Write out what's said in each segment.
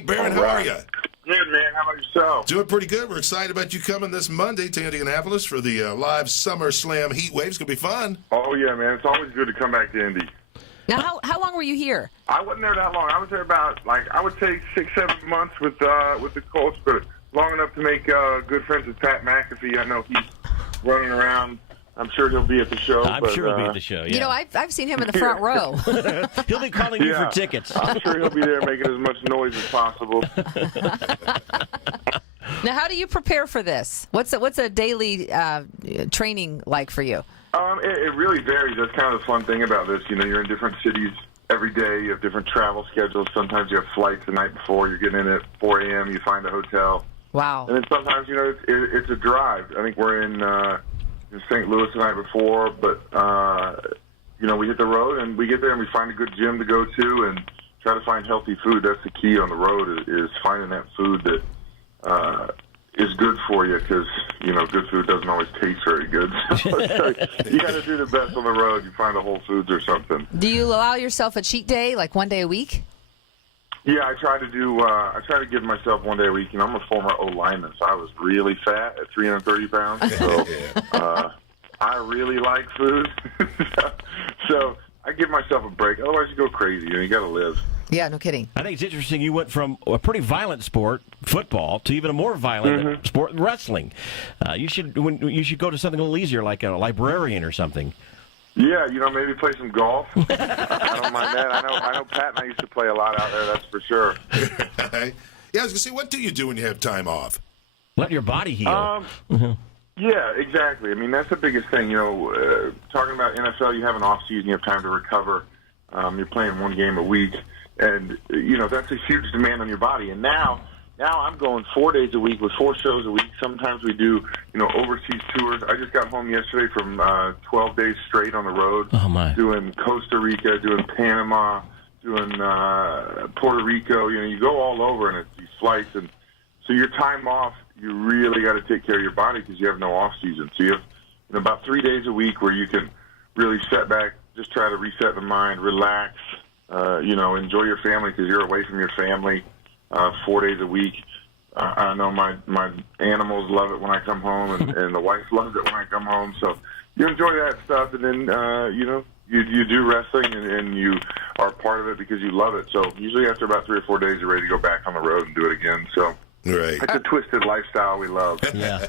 Hey, Baron, how are you? Good, man. How about yourself? Doing pretty good. We're excited about you coming this Monday to Indianapolis for the live SummerSlam Heat Wave. It's going to be fun. Oh, yeah, man. It's always good to come back to Indy. Now, how long were you here? I wasn't there that long. I was there about, I would say 6-7 months with the Colts, but long enough to make good friends with Pat McAfee. I know he's running around. I'm sure he'll be at the show. I'm sure he'll be at the show, yeah. You know, I've seen him in the front row. He'll be calling you for tickets. I'm sure he'll be there making as much noise as possible. Now, how do you prepare for this? What's a daily training like for you? It really varies. That's kind of the fun thing about this. You know, you're in different cities every day. You have different travel schedules. Sometimes you have flights the night before. You're getting in at 4 a.m. You find a hotel. Wow. And then sometimes, you know, it's a drive. I think we're in St. Louis the night before, but, you know, we hit the road and we get there and we find a good gym to go to and try to find healthy food. That's the key on the road is finding that food that is good for you because, you know, good food doesn't always taste very good. So you got to do the best on the road. You find the Whole Foods or something. Do you allow yourself a cheat day, like one day a week? Yeah, I try to give myself one day a week. You know, I'm a former O-lineman, so I was really fat at 330 pounds. So I really like food. So I give myself a break. Otherwise, you go crazy. You know, you got to live. Yeah, no kidding. I think it's interesting you went from a pretty violent sport, football, to even a more violent sport, wrestling. You should go to something a little easier, like a librarian or something. Yeah, you know, maybe play some golf. I don't mind that. I know Pat and I used to play a lot out there, that's for sure. Yeah, I was going to say, what do you do when you have time off? Let your body heal. Yeah, exactly. I mean, that's the biggest thing. You know, talking about NFL, you have an off season, you have time to recover. You're playing one game a week, and you know that's a huge demand on your body. And now I'm going 4 days a week with 4 shows a week. Sometimes we do, you know, overseas tours. I just got home yesterday from 12 days straight on the road. Oh my! Doing Costa Rica, doing Panama, doing Puerto Rico. You know, you go all over, and it's these flights, and so your time off, you really got to take care of your body because you have no off season. So you have about 3 days a week where you can really set back, just try to reset the mind, relax, you know, enjoy your family because you're away from your family 4 days a week. I know my animals love it when I come home, and the wife loves it when I come home. So you enjoy that stuff, and then, you know, you do wrestling, and you are part of it because you love it. So usually after about 3 or 4 days, you're ready to go back on the road and do it again. So right. It's a twisted lifestyle we love. Yeah.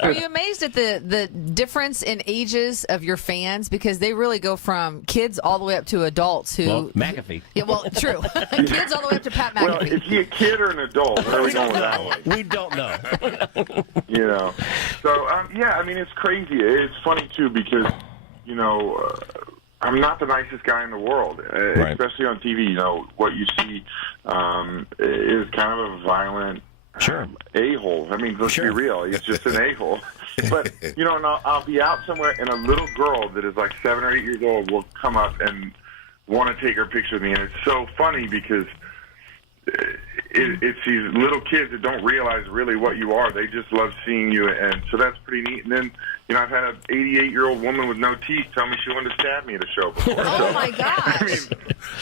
Are you amazed at the difference in ages of your fans? Because they really go from kids all the way up to adults who... Well, McAfee. Yeah, well, true. Kids all the way up to Pat McAfee. Well, is he a kid or an adult? Where are we going with that one? We don't know. You know. So, yeah, I mean, it's crazy. It's funny, too, because, you know... I'm not the nicest guy in the world, especially on TV. You know, what you see is kind of a violent a-hole. I mean, let's be real. He's just an a-hole. But, you know, and I'll be out somewhere, and a little girl that is like 7 or 8 years old will come up and want to take her picture with me. And it's so funny because it's these little kids that don't realize really what you are. They just love seeing you, and so that's pretty neat. And then, you know, I've had an 88-year-old woman with no teeth tell me she wanted to stab me at a show before. Oh, my gosh.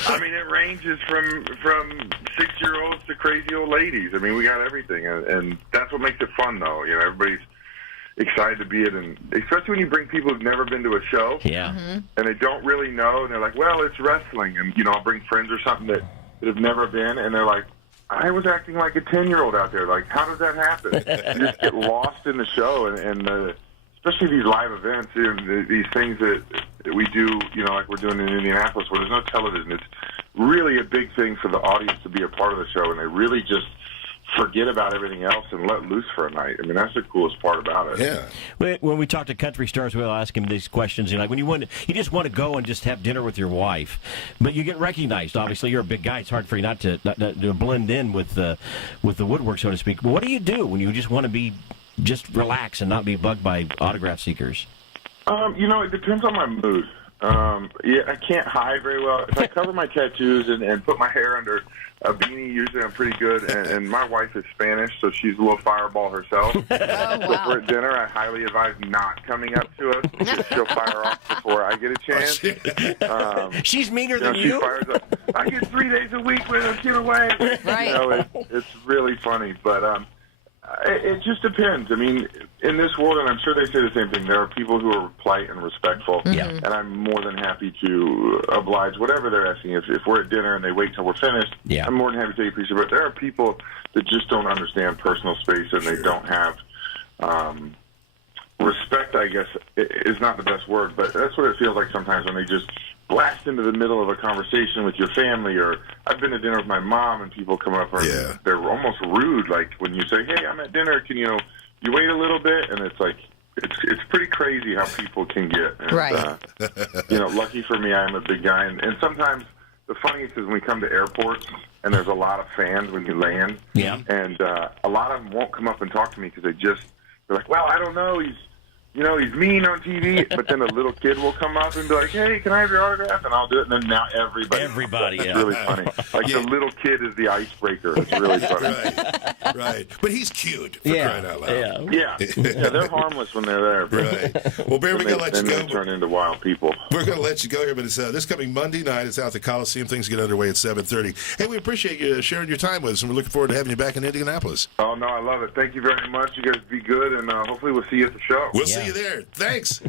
I mean, it ranges from 6-year-olds to crazy old ladies. I mean, we got everything, and that's what makes it fun, though. You know, everybody's excited to be it, and especially when you bring people who've never been to a show, and they don't really know, and they're like, well, it's wrestling, and, you know, I'll bring friends or something that have never been, and they're like, I was acting like a 10-year-old out there. Like, how does that happen? You just get lost in the show, and especially these live events, you know, these things that we do, you know, like we're doing in Indianapolis, where there's no television. It's really a big thing for the audience to be a part of the show, and they really just forget about everything else and let loose for a night. I mean, that's the coolest part about it. Yeah. When we talk to country stars, we'll ask him these questions. You know, like when you just want to go and just have dinner with your wife, but you get recognized. Obviously, you're a big guy. It's hard for you not to blend in with the woodwork, so to speak. But what do you do when you just want to just relax and not be bugged by autograph seekers? You know, it depends on my mood. Yeah, I can't hide very well. If I cover my tattoos and put my hair under a beanie, usually I'm pretty good. And my wife is Spanish, so she's a little fireball herself. Oh, So if we're at dinner, I highly advise not coming up to us because she'll fire off before I get a chance. She's meaner You know, than she you. fires up. I get 3 days a week with a get away. Right. You know, it's really funny, but it just depends. I mean, in this world, and I'm sure they say the same thing, there are people who are polite and respectful, and I'm more than happy to oblige whatever they're asking. If we're at dinner and they wait till we're finished, I'm more than happy to take a picture. But there are people that just don't understand personal space, and they don't have respect, I guess, is not the best word, but that's what it feels like sometimes when they just blast into the middle of a conversation with your family. Or I've been to dinner with my mom and people come up and they're almost rude, like when you say, hey, I'm at dinner, can you wait a little bit? And it's like it's pretty crazy how people can get. And, right. Lucky for me, I'm a big guy, and sometimes the funniest is when we come to airports and there's a lot of fans when you land, and a lot of them won't come up and talk to me because they're like, well, I don't know, he's mean on TV, but then a little kid will come up and be like, hey, can I have your autograph? And I'll do it, and then now everybody, it's really funny. Like the little kid is the icebreaker. It's really funny. Right. But he's cute, for crying out loud. Yeah, they're harmless when they're there. Right. Well, Bear, we're going to let you go. Then they turn into wild people. We're going to let you go here, but it's this coming Monday night. It's out at the Coliseum. Things get underway at 7:30. Hey, we appreciate you sharing your time with us, and we're looking forward to having you back in Indianapolis. Oh, no, I love it. Thank you very much. You guys be good, and hopefully we'll see you at the show. We'll see you there. Thanks.